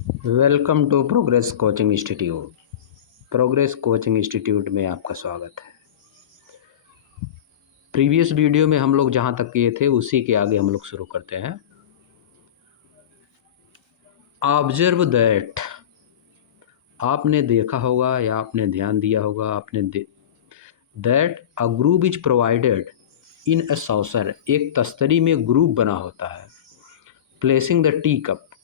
Welcome to progress coaching institute. Progress coaching institute में आपका स्वागत है। प्रीवियस वीडियो में हम लोग जहाँ तक किए थे उसी के आगे हम लोग शुरू करते हैं। ऑब्जर्व दैट, आपने देखा होगा या आपने ध्यान दिया होगा, that a group is provided in a saucer, एक तस्तरी में ग्रुप बना होता है। प्लेसिंग द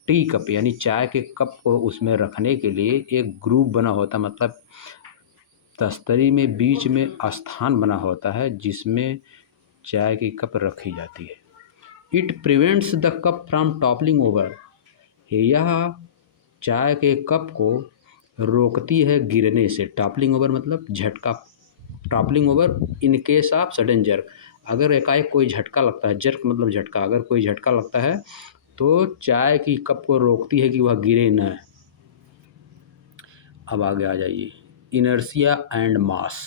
टी कप यानी चाय के कप को उसमें रखने के लिए एक ग्रुप बना होता है, मतलब तस्तरी में बीच में स्थान बना होता है जिसमें चाय की कप रखी जाती है। It prevents the cup from toppling over, यह चाय के कप को रोकती है गिरने से। टॉपलिंग ओवर मतलब झटका, toppling over in case of sudden jerk, अगर एकाएक कोई झटका लगता है, जर्क मतलब झटका, अगर कोई झटका लगता है तो चाय की कप को रोकती है कि वह गिरे न। अब आगे आ जाइए, inertia and mass.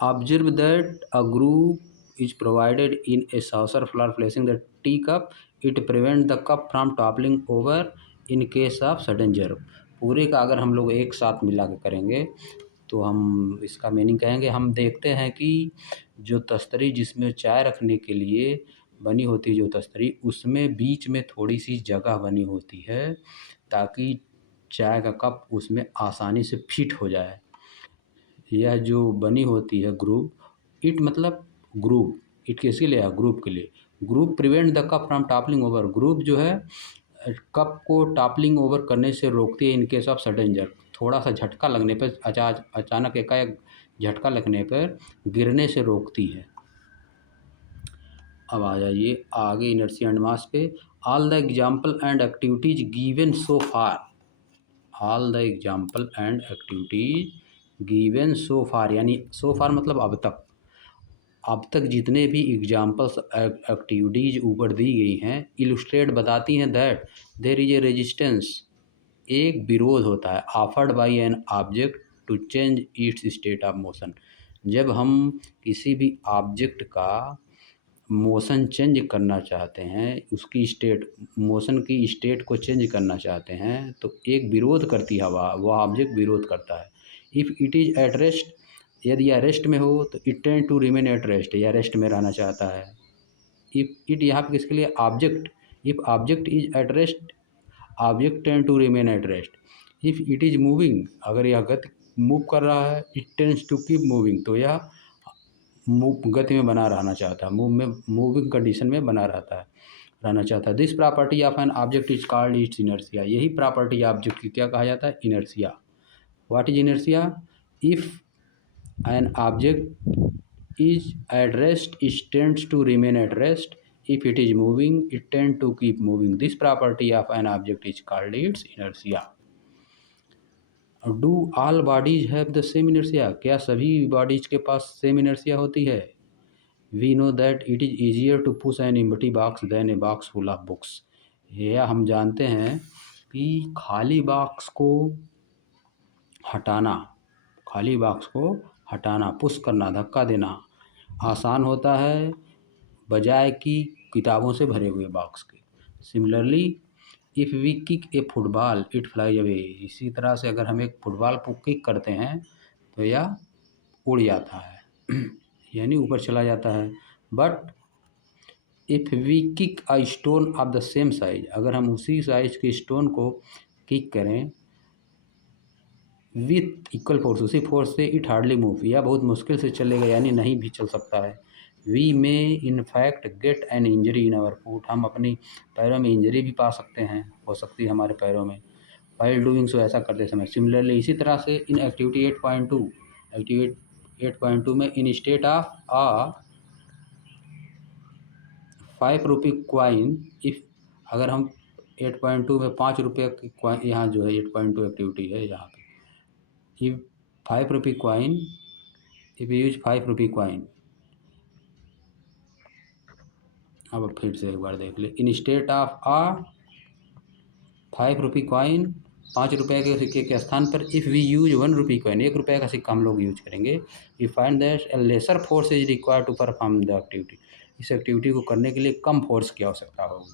Observe that a group is provided in a saucer for placing the teacup. It prevents the cup from toppling over in case of sudden jerk. पूरे का अगर हम लोग एक साथ मिला के करेंगे तो हम इसका मीनिंग कहेंगे, हम देखते हैं कि जो तस्तरी जिसमें चाय रखने के लिए बनी होती है, जो तस्तरी उसमें बीच में थोड़ी सी जगह बनी होती है ताकि चाय का कप उसमें आसानी से फिट हो जाए। यह जो बनी होती है ग्रुप, इट मतलब ग्रुप, इट किसके लिए है? ग्रुप के लिए। Group prevent the cup from toppling over, group जो है कप को टॉपलिंग ओवर करने से रोकती है in case of sudden jerk, थोड़ा सा झटका लगने पर, अचानक एकाएक झटका लगने पर गिरने से रोकती है। अब आ जाइए आगे इनर्शिया एंड मास पे। All the example and activities given so far, all the example and activities given so far, यानी सो फार मतलब अब तक जितने भी एग्जाम्पल्स एक्टिविटीज ऊपर दी गई हैं, इलुस्ट्रेट बताती हैं that there is a resistance, एक विरोध होता है, offered by an object to change its state of motion. जब हम किसी भी ऑब्जेक्ट का मोशन चेंज करना चाहते हैं, उसकी स्टेट, मोशन की स्टेट को चेंज करना चाहते हैं, तो एक विरोध करती हवा, वह ऑब्जेक्ट विरोध करता है। If it is at rest, यदि यह रेस्ट में हो तो it tend to remain at rest, या रेस्ट में रहना चाहता है। इफ़ इट यहाँ पे किसके लिए? Object. If object is at rest, object tend to remain at rest. If it is moving, अगर यह गति मूव कर रहा है, it tends to keep moving, तो यह गति में बना रहना चाहता है, मूविंग कंडीशन में बना रहना चाहता है। This property of an object is called its inertia, यही प्रॉपर्टी ऑब्जेक्ट की क्या कहा जाता है? Inertia. What is inertia? If an object is at rest it tends to remain at rest, if it is moving it tend to keep moving. This property of an object is called its inertia. Do all bodies have the same inertia? क्या सभी bodies के पास same inertia होती है? We know that it is easier to push an empty box than a box full of books. यह हम जानते हैं कि खाली बॉक्स को हटाना, खाली बॉक्स को हटाना, पुश करना, धक्का देना आसान होता है बजाय कि किताबों से भरे हुए बॉक्स के। Similarly if we kick a football it fly away, इसी तरह से अगर हम एक फुटबॉल को किक करते हैं तो यह उड़ जाता है यानी ऊपर चला जाता है। But if we kick a stone of the same size, अगर हम उसी साइज के स्टोन को किक करें विथ इक्वल फोर्स, उसी फोर्स से, इट हार्डली मूव, यह बहुत मुश्किल से चलेगा यानी नहीं भी चल सकता है। We may in fact get an injury in our foot, हम अपनी पैरों में इंजरी भी पा सकते हैं, हो सकती है हमारे पैरों में वाइल डूइंग सो, ऐसा करते समय। सिमिलरली इसी तरह से इन एक्टिविटी 8.2, एक्टिविटी 8.2 में in state of a 5 rupee coin, if, अगर हम 8.2 में 5 रुपये की क्वाइन, यहाँ जो है 8.2 एक्टिविटी है यहाँ पे, if 5 rupee coin, if you use 5 rupee coin, अब फिर से एक बार देख ले, in state of a 5 rupee coin ₹5 के सिक्के के स्थान पर इफ़ वी यूज ₹1 कॉइन, ₹1 का सिक्का हम लोग यूज करेंगे, we find that a lesser force is required to perform the activity. इस एक्टिविटी को करने के लिए कम फोर्स की आवश्यकता होगी।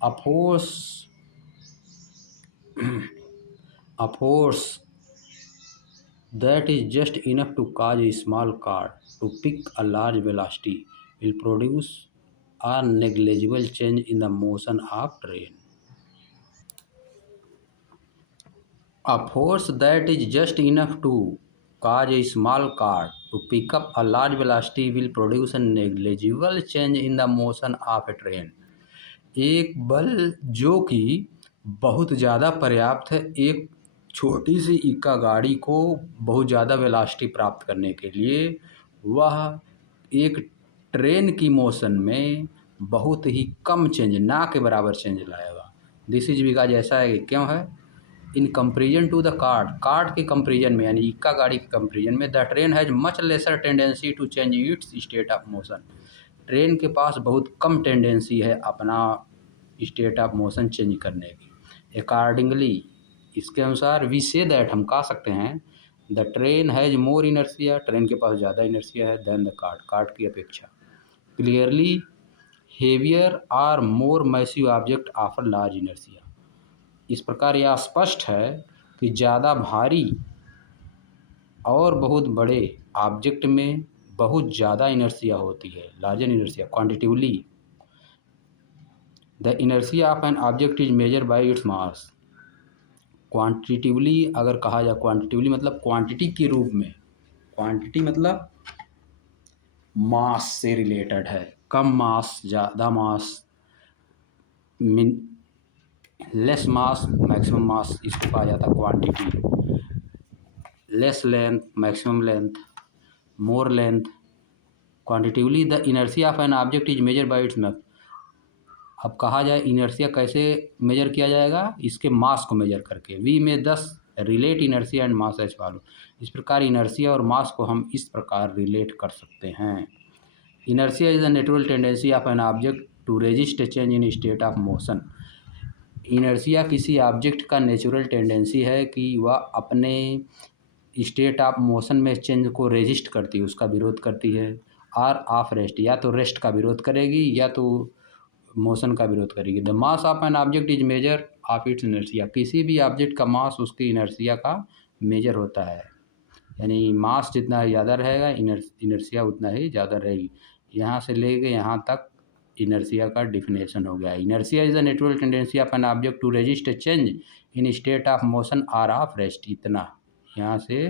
A force a force that is just enough to cause a small car to pick a large velocity will produce a negligible change in the motion of train. A force that is just enough to cause a small car to pick up a large velocity will produce a negligible change in the motion of a train. एक बल जो कि बहुत ज़्यादा पर्याप्त है एक छोटी सी इक्का गाड़ी को बहुत ज़्यादा वेलोसिटी प्राप्त करने के लिए, वह एक ट्रेन की मोशन में बहुत ही कम चेंज, ना के बराबर चेंज लाएगा। दिस इज बिकॉज ऐसा है, क्यों है, in comparison to the cart के कंपेरिजन में, यानी इक्का गाड़ी के कंपेरिजन में, the train has much lesser tendency to change its state of motion. Train के पास बहुत कम टेंडेंसी है अपना स्टेट ऑफ मोशन चेंज करने की। अकॉर्डिंगली, इसके अनुसार वी से दैट, हम कह सकते हैं, the train has more inertia, train के पास ज़्यादा इनर्सिया है, देन द कार्ट की अपेक्षा। Clearly heavier or more massive object offer large inertia. इस प्रकार यह स्पष्ट है कि ज़्यादा भारी और बहुत बड़े ऑब्जेक्ट में बहुत ज़्यादा इनर्सिया होती है, larger inertia. Quantitatively the inertia of an object is measure by its mass. Quantitatively अगर कहा जाए, क्वांटिटिवली मतलब क्वांटिटी के रूप में, क्वांटिटी मतलब मास से रिलेटेड है, कम मास, ज़्यादा मास, लेस मास, मैक्सिमम मास, इसको कहा जाता है quantity. Less length, maximum length, more length. Quantitatively the inertia of an object is measure by its mass. अब कहा जाए इनर्सिया कैसे मेजर किया जाएगा, इसके मास को मेजर करके। We may 10 relate inertia and mass as follow. इस प्रकार इनर्सिया और मास को हम इस प्रकार रिलेट कर सकते हैं। Inertia is the natural tendency of an object to resist change in state of motion. Inertia किसी ऑब्जेक्ट का नेचुरल टेंडेंसी है कि वह अपने स्टेट ऑफ मोशन में चेंज को रेजिस्ट करती है, उसका विरोध करती है। और ऑफ रेस्ट, या तो रेस्ट का विरोध करेगी या तो मोशन का विरोध करेगी। The mass of an object is measure of its inertia. किसी भी ऑब्जेक्ट का मास उसकी इनर्सिया का मेजर होता है, यानी मास जितना ज़्यादा रहेगा इनर्सिया उतना ही ज़्यादा रहेगी। यहाँ से लेके यहाँ तक इनर्सिया का डिफिनेशन हो गया। Inertia is the natural tendency of an object to resist change in state of motion or of rest. इतना यहाँ से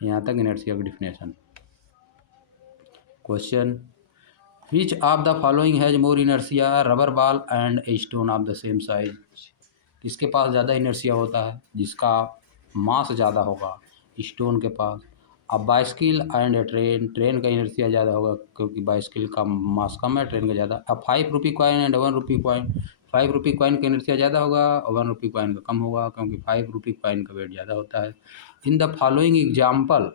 यहाँ तक इनर्सिया का definition. Question, which of the following has more inertia, rubber ball and a stone of the same size. किसके पास ज़्यादा inertia होता है, जिसका मास ज़्यादा होगा, स्टोन के पास। अब बाइसिकल एंड ट्रेन, ट्रेन का इनर्सिया ज़्यादा होगा क्योंकि बाइसिकल का मास कम है, ट्रेन का ज़्यादा। अब ₹5 कॉइन एंड ₹1 कॉइन, ₹5 कॉइन का इनर्सिया ज़्यादा होगा और ₹1 कॉइन का कम होगा क्योंकि ₹5 कॉइन का वेट ज़्यादा होता है। In the following example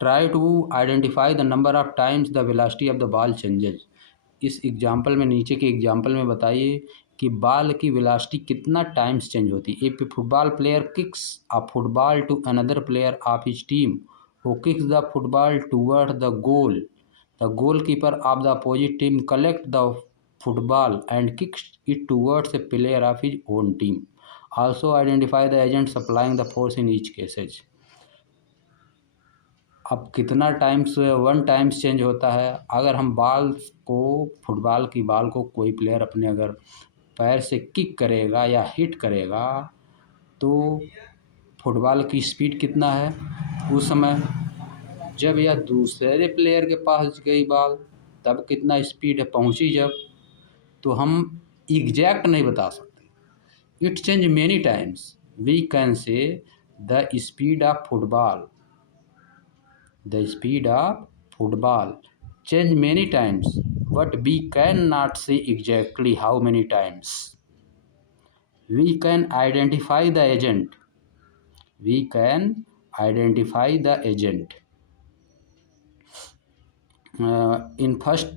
try to identify the number of times the velocity of the ball changes. इस एग्जाम्पल में, नीचे के एग्जाम्पल में बताइए कि बॉल की वेलोसिटी कितना टाइम्स चेंज होती है। If football player kicks a football to another player of his team who kicks the football toward the goal keeper of the opposite team collect the football and kicks it towards a player of his own team. Also identify the agent supplying the force in each cases. अब कितना times, 1 times change होता है। अगर हम ball को, football की ball को कोई प्लेयर अपने अगर पैर से किक करेगा या हिट करेगा तो फुटबॉल की स्पीड कितना है उस समय, जब यह दूसरे प्लेयर के पास गई बॉल तब कितना स्पीड है पहुंची जब, तो हम एग्जैक्ट नहीं बता सकते। It change many times, we can say the speed of football, the speed of football change many times, but we cannot say exactly how many times. We can identify the agent. We can identify the agent. In first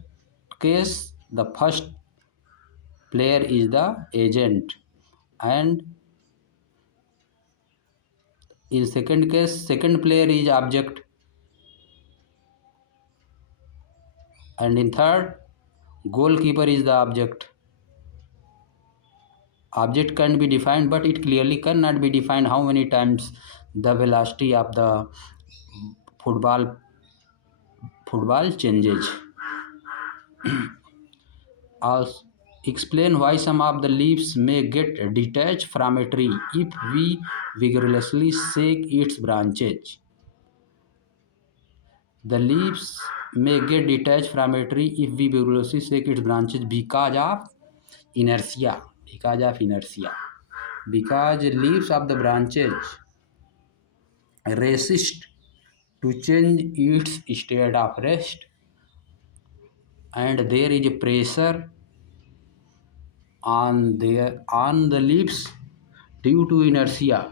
case, the first player is the agent. and in second case second player is object, and in third goalkeeper is the object. Object can be defined, but it clearly cannot be defined how many times the velocity of the football changes. Also, explain why some of the leaves may get detached from a tree if we vigorously shake its branches. The leaves may get detached from a tree if we vigorously shake its branches because of inertia. Because of inertia. Because leaves of the branches resist to change its state of rest, and there is a pressure on the leaves due to inertia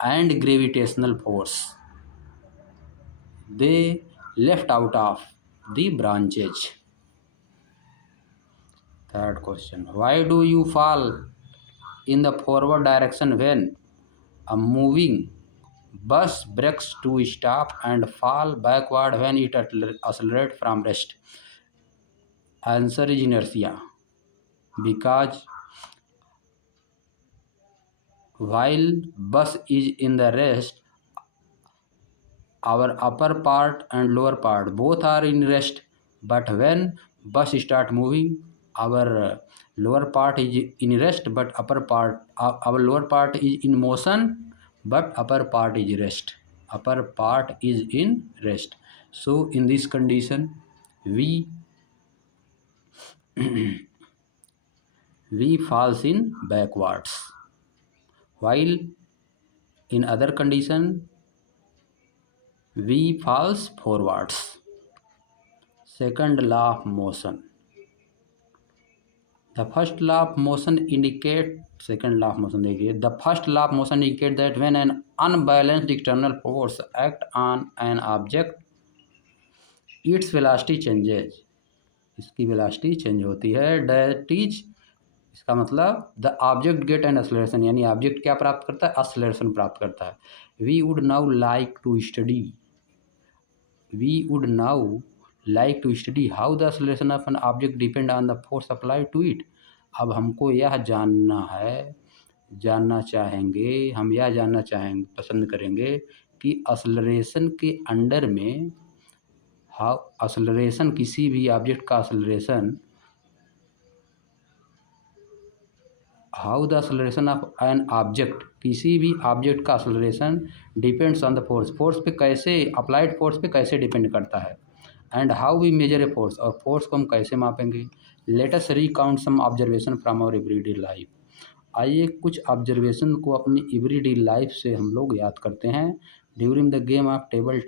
and gravitational force. They left out of the branches. Third question: why do you fall in the forward direction when a moving bus brakes to stop and fall backward when it accelerates from rest? Answer is inertia. Because while bus is in the rest, our upper part and lower part both are in rest, but when bus start moving, our lower part is in rest, but our lower part is in motion, but upper part is rest. Upper part is in rest. So in this condition, we falls in backwards, while in other condition we falls forwards. Second law of motion. The first law of motion indicate second law of motion देखिए. The first law of motion indicate that when an unbalanced external force act on an object, its velocity changes. इसकी velocity change होती है. That is, इसका मतलब the object get an acceleration, यानी object क्या प्राप्त करता है? एक्सलरेशन प्राप्त करता है. We would now like to study how the acceleration of an object depend on the force apply to it. अब हमको यह जानना चाहेंगे पसंद करेंगे कि एक्सलरेशन के अंडर में हाउ एक्सलरेशन किसी भी ऑब्जेक्ट का acceleration how the acceleration of an object किसी भी ऑब्जेक्ट का acceleration depends on the force पे कैसे अप्लाइड फोर्स पे कैसे डिपेंड करता है. And how we measure a force, और फोर्स को हम कैसे मापेंगे. Let us recount some observation from our everyday life. आइए कुछ ऑब्जर्वेशन को अपनी एवरीडे लाइफ से हम लोग याद करते हैं. During the game of table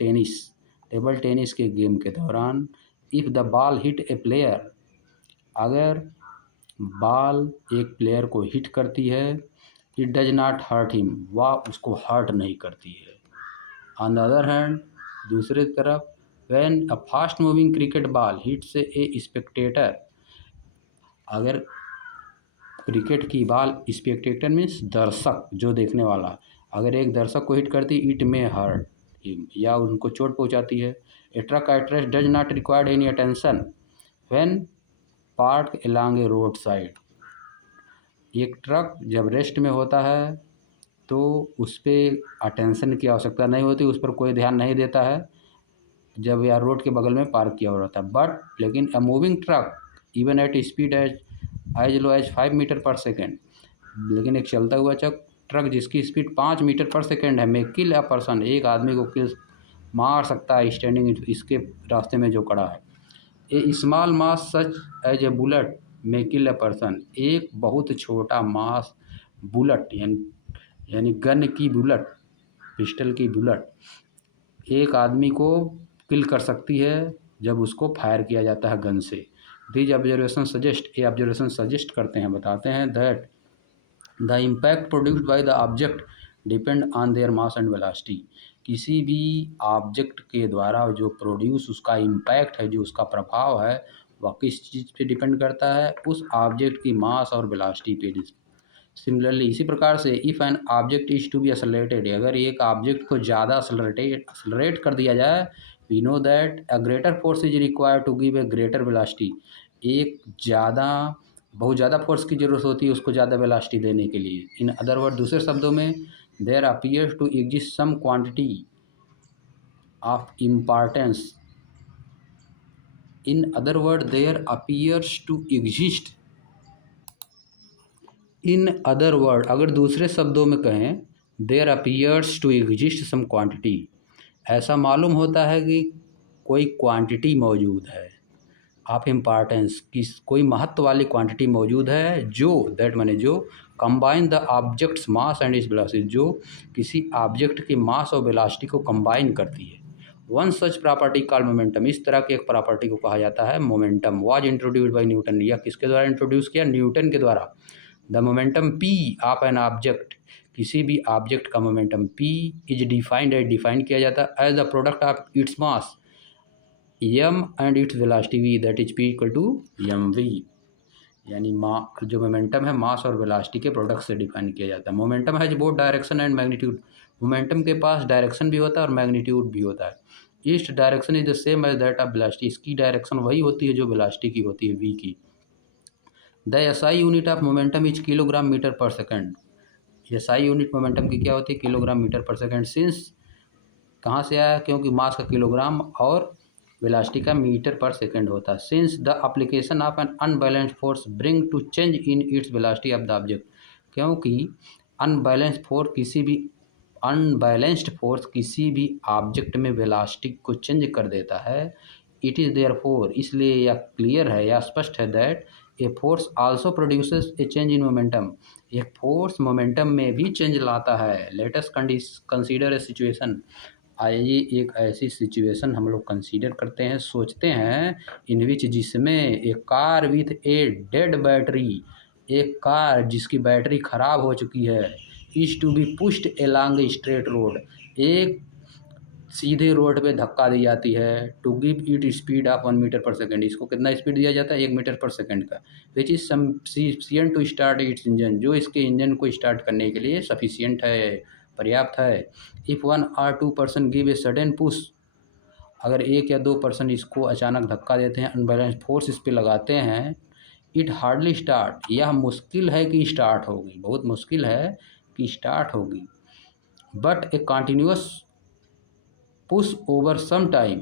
tennis के गेम के दौरान, if the ball hit a player, अगर बॉल एक प्लेयर को हिट करती है, it does not hurt him, वह उसको हर्ट नहीं करती है. ऑन द अदर हैंड, दूसरे तरफ, when a fast moving cricket ball hits A Spectator, अगर क्रिकेट की बॉल स्पेक्टेटर मीन्स दर्शक, जो देखने वाला, अगर एक दर्शक को हिट करती, इट में हर्ट हिम, या उनको चोट पहुंचाती है. A truck at rest does not required any attention when park along a road side. एक ट्रक जब रेस्ट में होता है तो उस पर अटेंशन की आवश्यकता नहीं होती, उस पर कोई ध्यान नहीं देता है जब यह रोड के बगल में पार्क किया हुआ रहता है. बट लेकिन a moving truck even at speed as low as 5 metre per second, लेकिन एक चलता हुआ ट्रक जिसकी स्पीड 5 मीटर पर सेकेंड है, मे किल अ पर्सन, एक आदमी को किल मार सकता है स्टैंडिंग इसके रास्ते में जो खड़ा है. A small mass such as a bullet may kill a person, एक बहुत छोटा मास बुलेट यानी गन की बुलेट, पिस्टल की बुलेट एक आदमी को किल कर सकती है जब उसको फायर किया जाता है गन से. दीज ऑब्जर्वेशन सजेस्ट करते हैं, बताते हैं that the impact produced by the object depend on their mass and velocity. किसी भी ऑब्जेक्ट के द्वारा जो प्रोड्यूस उसका इम्पैक्ट है, जो उसका प्रभाव है, वह किस चीज़ पे डिपेंड करता है? उस ऑब्जेक्ट की मास और वेलोसिटी पे। सिमिलरली इसी प्रकार से if an object is to be accelerated, अगर एक ऑब्जेक्ट को ज़्यादा एक्सेलरेट कर दिया जाए, we know that a greater force is required to give a greater velocity. एक ज़्यादा बहुत ज़्यादा फोर्स की ज़रूरत होती है उसको ज़्यादा वेलोसिटी देने के लिए। इन अदर वर्ड, दूसरे शब्दों में, there appears to exist some quantity of importance. In other word, there appears to exist, in other word अगर दूसरे शब्दों में कहें, there appears to exist some quantity, ऐसा मालूम होता है कि कोई क्वांटिटी मौजूद है ऑफ इम्पॉर्टेंस, किस कोई महत्व वाली क्वांटिटी मौजूद है जो, दैट माने जो, combine the objects mass and its velocity, जो किसी ऑब्जेक्ट के मास और वेलोसिटी को कंबाइन करती है। One such property called momentum, इस तरह की एक प्रॉपर्टी को कहा जाता है momentum. Was introduced by Newton, यह किसके द्वारा इंट्रोड्यूस किया? न्यूटन के द्वारा। The momentum p of an object, किसी भी ऑब्जेक्ट का momentum p is defined, define किया जाता है as the product of its mass m and its velocity v, that is p equal to m v. यानी जो मोमेंटम है मास और वेलोसिटी के प्रोडक्ट से डिफाइन किया जाता है। Momentum has both direction and magnitude, momentum के पास डायरेक्शन भी होता है और मैग्नीट्यूड भी होता है। ईस्ट direction is the same as that of velocity, इसकी डायरेक्शन वही होती है जो वेलोसिटी की होती है, वी की। The SI unit of momentum is kilogram metre per second, SI unit momentum की क्या होती है? Kilogram metre per second. Since कहाँ से आया? क्योंकि मास का किलोग्राम और वेलोसिटी का मीटर पर सेकेंड होता है। Since the application of an unbalanced force bring to change in its velocity of the object, क्योंकि अनबैलेंस्ड फोर्स किसी भी ऑब्जेक्ट में वेलोसिटी को चेंज कर देता है। इट इज़ देयरफॉर, इसलिए यह क्लियर है या स्पष्ट है that a force also produces A change in momentum, एक फोर्स मोमेंटम में भी चेंज लाता है। लेटेस्ट कंसीडर ए सिचुएशन, आइए एक ऐसी सिचुएशन हम लोग कंसीडर करते हैं, सोचते हैं, इन विच जिसमें एक car with a dead battery, एक कार जिसकी बैटरी खराब हो चुकी है, is to be pushed along a straight road, एक सीधे रोड पे धक्का दी जाती है, to give it speed of 1 metre per second, इसको कितना स्पीड दिया जाता है? 1 मीटर पर सेकेंड का। Which is sufficient to start its engine, जो इसके इंजन को स्टार्ट करने के लिए सफिशियंट है, पर्याप्त है। If 1 or 2 person give a sudden push, अगर एक या दो पर्सन इसको अचानक धक्का देते हैं, अनबैलेंस फोर्स इस पर लगाते हैं, इट हार्डली स्टार्ट, यह मुश्किल है कि स्टार्ट होगी, बहुत मुश्किल है कि स्टार्ट होगी। But a continuous push over some time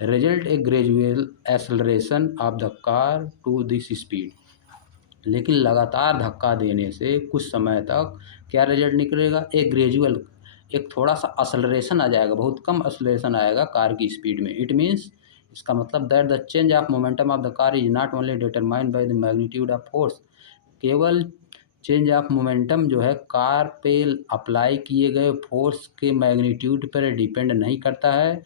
result a gradual acceleration of the car to this speed, लेकिन लगातार धक्का देने से कुछ समय तक क्या रिजल्ट निकलेगा? एक ग्रेजुअल, एक थोड़ा सा असलरेशन आ जाएगा, बहुत कम असलरेशन आएगा कार की स्पीड में। इट मीन्स, इसका मतलब that the change of momentum of the car is not only determined by the magnitude of force, केवल चेंज ऑफ मोमेंटम जो है कार पे अप्लाई किए गए फोर्स के मैग्नीट्यूड पर डिपेंड नहीं करता है,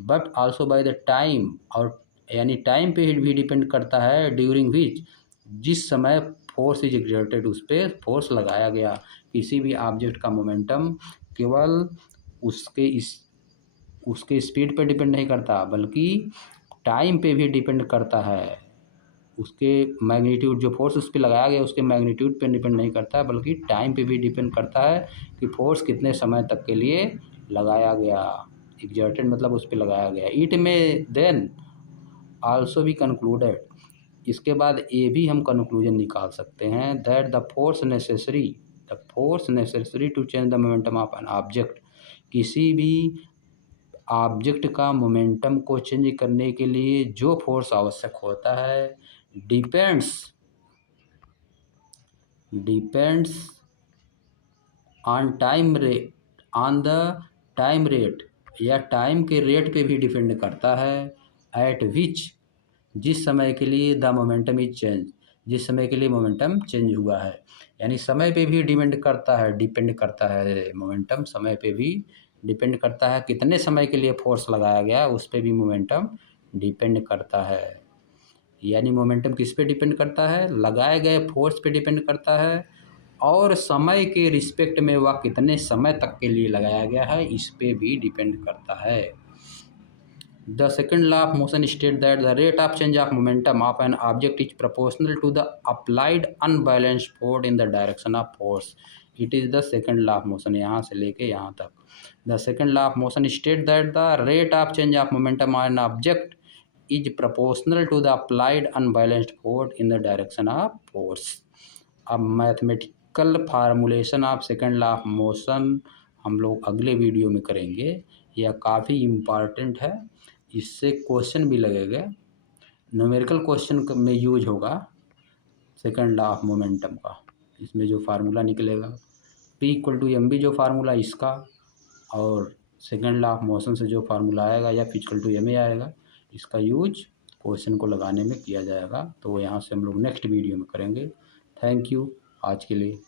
but also by the time, और यानी टाइम पे भी डिपेंड करता है, ड्यूरिंग विच, जिस समय फोर्स इज एग्जर्टेड, उस पर फोर्स लगाया गया। किसी भी ऑब्जेक्ट का मोमेंटम केवल उसके स्पीड पर डिपेंड नहीं करता, बल्कि टाइम पे भी डिपेंड करता है। उसके मैग्नीट्यूड, जो फोर्स उस पर लगाया गया उसके मैग्नीट्यूड पे डिपेंड नहीं करता, बल्कि टाइम पे भी डिपेंड करता है कि फोर्स कितने समय तक के लिए लगाया गया, एग्जर्टेड मतलब उस पर लगाया गया। इट में देन आल्सो भी कंक्लूडेड, इसके बाद ये भी हम कंक्लूजन निकाल सकते हैं that the force necessary to change the momentum of an object, किसी भी ऑब्जेक्ट का मोमेंटम को चेंज करने के लिए जो फोर्स आवश्यक होता है, depends on the time rate, या टाइम के रेट पे भी डिपेंड करता है, एट विच, जिस समय के लिए द मोमेंटम इज चेंज, जिस समय के लिए मोमेंटम चेंज हुआ है। यानी समय पे भी डिपेंड करता है मोमेंटम, समय पे भी डिपेंड करता है, कितने समय के लिए फोर्स लगाया गया उस पर भी मोमेंटम डिपेंड करता है। यानी मोमेंटम किस पे डिपेंड करता है? लगाए गए फोर्स पे डिपेंड करता है, और समय के रिस्पेक्ट में वह कितने समय तक के लिए लगाया गया है इस पे भी डिपेंड करता है। The second law of motion states that the rate of change of momentum of an object is proportional to the applied unbalanced force in the direction of force. It is the second law of motion, यहाँ से लेके यहाँ तक. The second law of motion states that the rate of change of momentum of an object is proportional to the applied unbalanced force in the direction of force. अब mathematical formulation of second law of motion हम लोग अगले video में करेंगे. यह काफ़ी important है, इससे क्वेश्चन भी लगेगा, न्यूमेरिकल क्वेश्चन में यूज होगा सेकंड लॉ ऑफ मोमेंटम का. इसमें जो फार्मूला निकलेगा P=mv जो फार्मूला इसका, और सेकंड लॉ ऑफ मोशन से जो फार्मूला आएगा या P=ma आएगा, इसका यूज क्वेश्चन को लगाने में किया जाएगा. तो यहाँ से हम लोग नेक्स्ट वीडियो में करेंगे. थैंक यू आज के लिए.